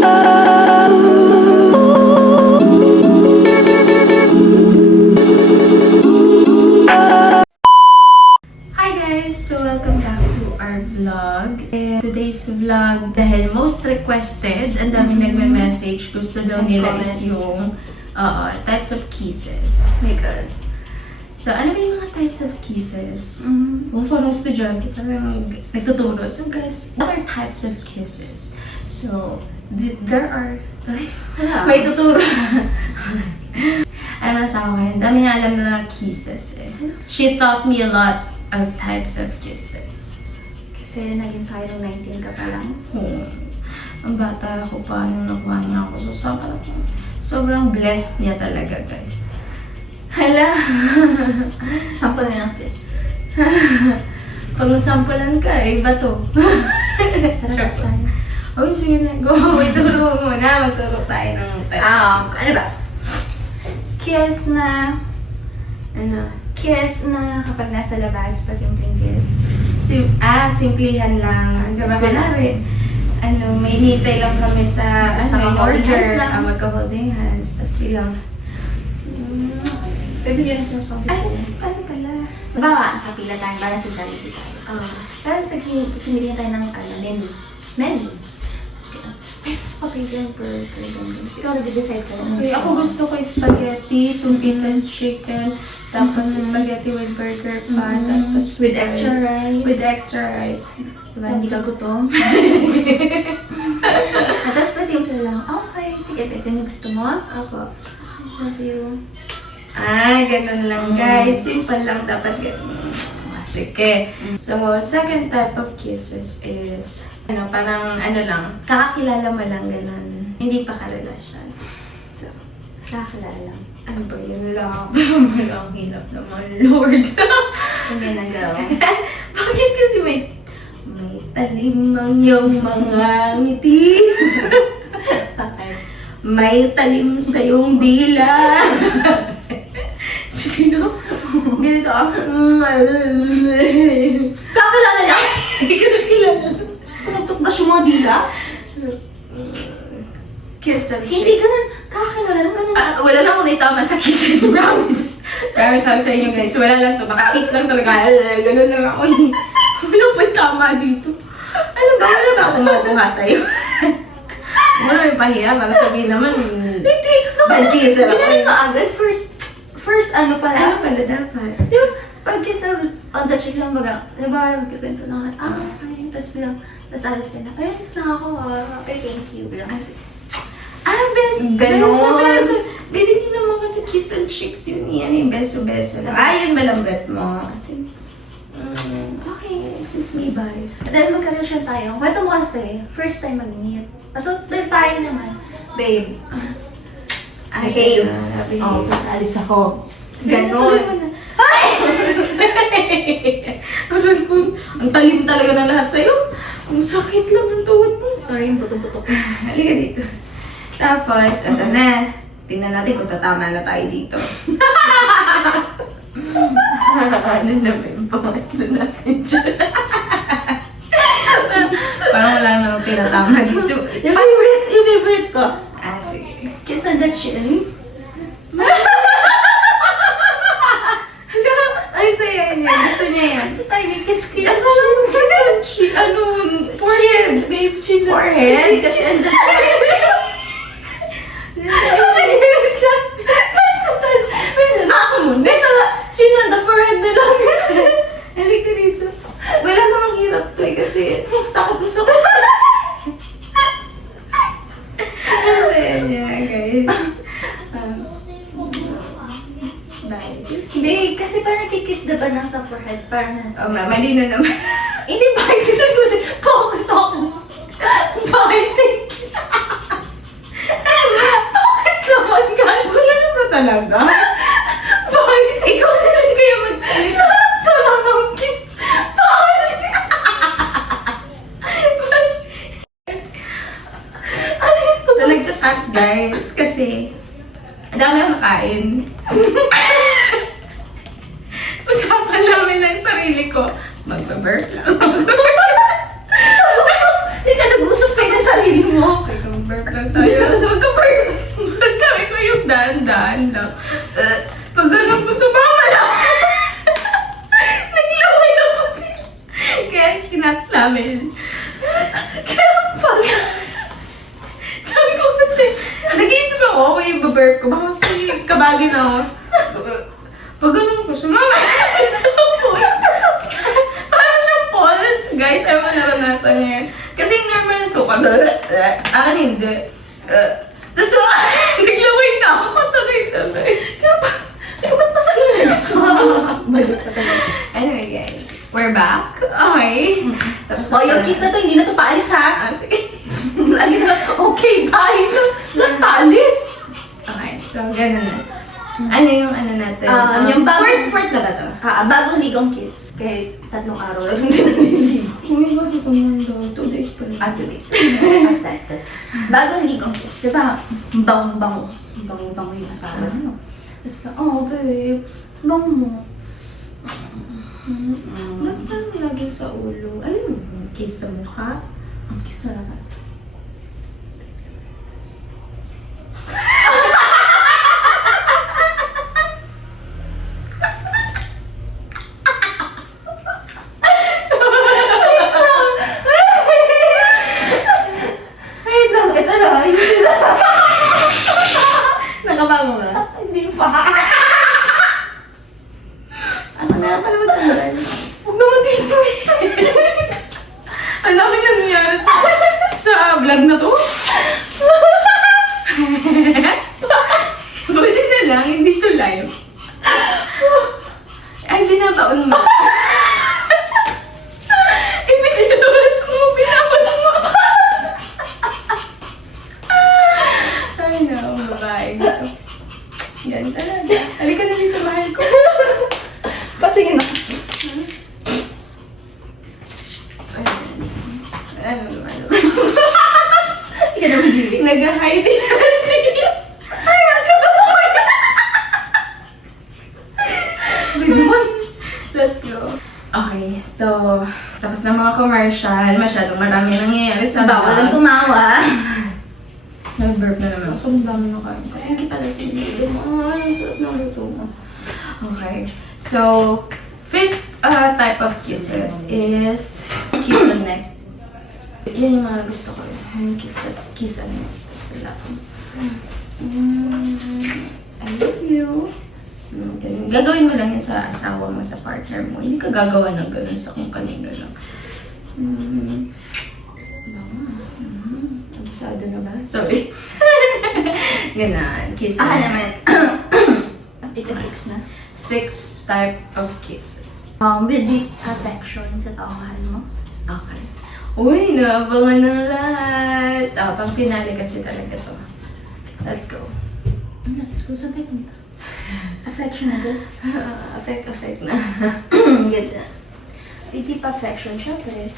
Hi guys! So welcome back to our vlog. And today's vlog, dahil most requested, ang dami nagme-message, gusto daw nila is yung types of kisses. My God. So, ano ba yung mga types of kisses? Kung parang estudyante, parang nagtuturo. So guys, what are types of kisses? So, there are... May tuturo. Ano sa akin? Dami nga alam na kisses eh. She taught me a lot of types of kisses. Kasi naging tayo nung 19 ka pa lang. Ang bata ako pa nung nakuha niya ako. So, sobrang blessed niya talaga, guys. Hala! Sample na ng kiss. Pag nasampulan ka, iba to. Tara, Sure. tayo. Okay, sige na. Go. Ituro mo muna. Magturo tayo ng types of kisses. Ano ba? Kiss na... Ano? Kiss na kapag nasa labas, pasimpleng kiss. Simplihan lang. Diba, kunwari, may hinihintay lang kami sa Holding order. hands lang. Magka-holding hands. Tapos bilang, Bibigyan na siya sa ay, paano pala? Bawa, kapila tayo para sa charity tayo. Pero sa kinilihan tayo ng menu. Tapos papigyan per ganyan. Kasi ikaw nag-decide ka. Okay, ako gusto ko spaghetti, 2 pieces chicken, tapos spaghetti with burger pa, tapos With extra rice. With extra rice. Diba, hindi ka gutom. At tapos pa simple lang. Okay, sige, babe, yung gusto mo? Apo. Love you. Ganun lang guys. Simple lang dapat ganun. Sige. So, second type of kisses is, parang lang, kakakilala mo lang ganun. Hindi pa karelasyon. So, Kakilala lang. ano ba yun lang? Ang hirap naman, Lord. Hindi na go. Bakit kasi may talim ang iyong mga ngiti. Bakit? May talim sa iyong dila. Sige no? Ganito ako. Kakilala lang? Kakilala. Diyos ko, nagtutbrush yung mga dila? Kiss and Hindi, chicks. ganun. Kakilala lang, ganun. Wala lang kung itama sa kisses, promise. Promise ako sa inyo guys, wala lang to. Maka-kiss lang talaga. Ganun lang ako. Wala pa tama dito. Ano ba? Wala ba akong makuha sa'yo? Wala yung pahiya. Para sabihin naman, Hindi! bad kiss ako. Hindi na agad. First ano pala? Ano pala dapat? Di ba? Pag kiss on the cheek lang baga. Di ba? Magkikwento lang. Okay. Tapos bilang, tapos alis ka na. Ay, kiss lang ako. Okay, thank you. Bilang, Beso. Ganon. Beso. Baby, hindi naman kasi kiss and chicks yun. Yan yung beso-beso lang. Yun malambet mo. Kasi, okay, excuse me, bye. At dahil magkarelasyon tayo, kwento mo kasi, first time mag-meet. So, dahil tayo naman, babe. Ay, babe. grabe. Oh, tapos alis ako. Ganon. Tuloy mo na. Alam ko, ang talim talaga ng lahat sa'yo. Ang sakit lang ng tuhod mo. Sorry, yung putok-putok. Halika dito. Tapos, ito na. Tingnan natin kung tatama na tayo dito. Ano na ba yung pangatlo natin dyan? Parang wala na tinatama dito. Yung favorite ko, Sige. kiss on the chin. Hala, ay saya niya. Gusto niya yan. So tayo, kiss ko Ano yung yung kiss on cheek? Ano? Forehead? Babe, chin. Forehead? Kiss on the chin. Chin on the forehead na lang. Halika dito. Wala namang hirap to kasi sakit na sakit. Ang saya niya, guys. Bye. Hindi, kasi parang kikiss diba nasa forehead? Parang nasa... Mali na naman. Hindi ba? Hindi siya gusto. Focus ako. Bye, thank you. Bakit naman ka? Wala na ba talaga? Bakit? Ikaw na lang kayo magsalita. Ito lang ang kiss. Bakit? Ano ito? So, nagtatak guys, kasi ang dami akong nakain. Usapan namin ng sarili ko. Magbaburp lang. Hindi ka nag-usap kayo ng sarili mo. Magbaburp lang Dahan-dahan lang. Pag ganun ko, sumama lang. Naglaway ako. Kaya kinat namin. Kaya pag... Sabi ko kasi, nag-iisip ako, okay, ibaburp ko. Baka kasi kabagin ako. Pag ganun ko, sumama. Parang siyang pulse. Guys, ayaw ko naranasan yan. Kasi yung normal na suka, akin hindi. Tapos, naglaway na ako. Tuloy-tuloy. Ikaw ba't pa sa legs? Balik pa talaga. Anyway, guys, we're back. Okay. Tapos Oh, yung kiss na to, hindi na to paalis ha. sige. Lagi na, okay, bye. Lang paalis. Okay, so ganun na. Ano yung ano natin? Yung bagong- Fourth na ba to? Bagong ligong kiss. Kaya 3 araw lang hindi na naliligo. Uy, bakit naman daw? 2 days pa lang. 2 days. Accepted. Bagong ligong kiss. Diba? Bango-bango. Bango-bango yung asawa mo. Tapos pa, oh babe, bango mo. Ba't parang lagi sa ulo? Ayun, kiss sa mukha. Ang kiss na lahat. Wait lang, ito lang. Ayun lang. Nakabango ba? Hindi pa. Ano na naman tagal? Huwag naman dito eh. Ang dami nangyayari sa vlog na to. Pwede na lang, hindi to live. Ay, binabaon mo. Ibisinulas mo, binabaon mo. Ay, no, babae. Yan talaga. Halika na dito, mahal ko. Patingin na. Ano naman? Hindi ka naman dili. Nag-hide din kasi. Ay, magkakasaway ka! Let's go. Okay, so, tapos na mga commercial. Masyadong marami nangyayari sa Bawal lang tumawa. Nag-burp na naman. So, ang dami na kain ko. Thank you talaga yung luto mo. Ay, sarap ng luto mo. Okay. So, fifth type of kisses is kiss on neck. Yan yung mga gusto ko. Yung kiss on neck. Sila ko. I love you. Ganun. Gagawin mo lang yan sa asawa mo, sa partner mo. Hindi ka gagawa ng ganun sa kung kanino lang. Abusado na ba? Sorry. Ganon. Kiss on neck. naman. Ika 6 na. 6 type of kisses. With deep affection sa taong mahal mo. Okay. Uy, naabangan ng lahat. Pang finale kasi talaga to. Let's go. Let's go sa technique. Affection na good. Affect na. Good. With deep affection, syempre.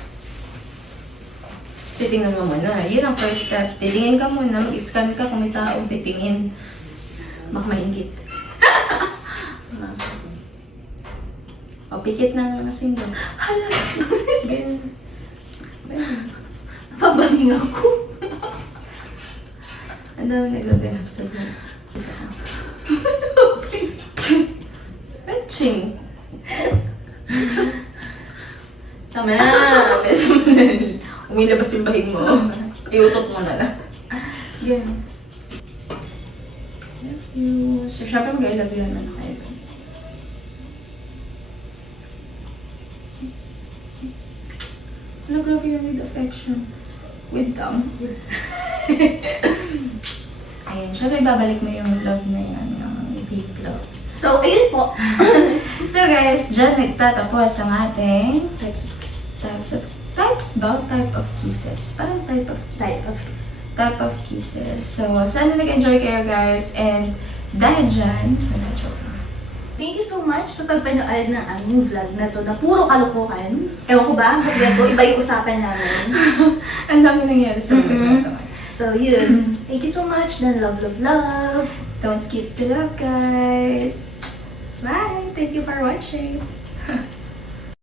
Titingnan mo muna. Yun ang first step. Titingin ka muna. Mag-scan ka kung may taong titingin. Baka maingit. O, pikit ng single. Hala! Ganyan. Pabaling ako. Ang dami naglaganap sa vlog. Retching. Tama na. Beso mo na. Umilabas yung bahing mo. Iutot mo na lang. Ganyan. Love you. So, syempre mag-I love you naman kayo. Wala, grabe yan with affection. With them. Ayun, syempre babalik mo yung love na yan, yung deep love. So, ayun po. So guys, dyan nagtatapos ang ating Types of kisses. type of kisses. Parang type of kisses. Type of kisses. Type of kisses. So, sana nag-enjoy kayo guys. And dahil dyan, joke lang. Thank you so much sa pagpanood ng aming vlog na to na puro kalokohan. Ewan ko ba, ba't ganito, iba yung usapan namin. Ang dami nangyari sa vlog na to. So yun, thank you so much, then love, love, love. Don't skip the love guys. Bye! Thank you for watching.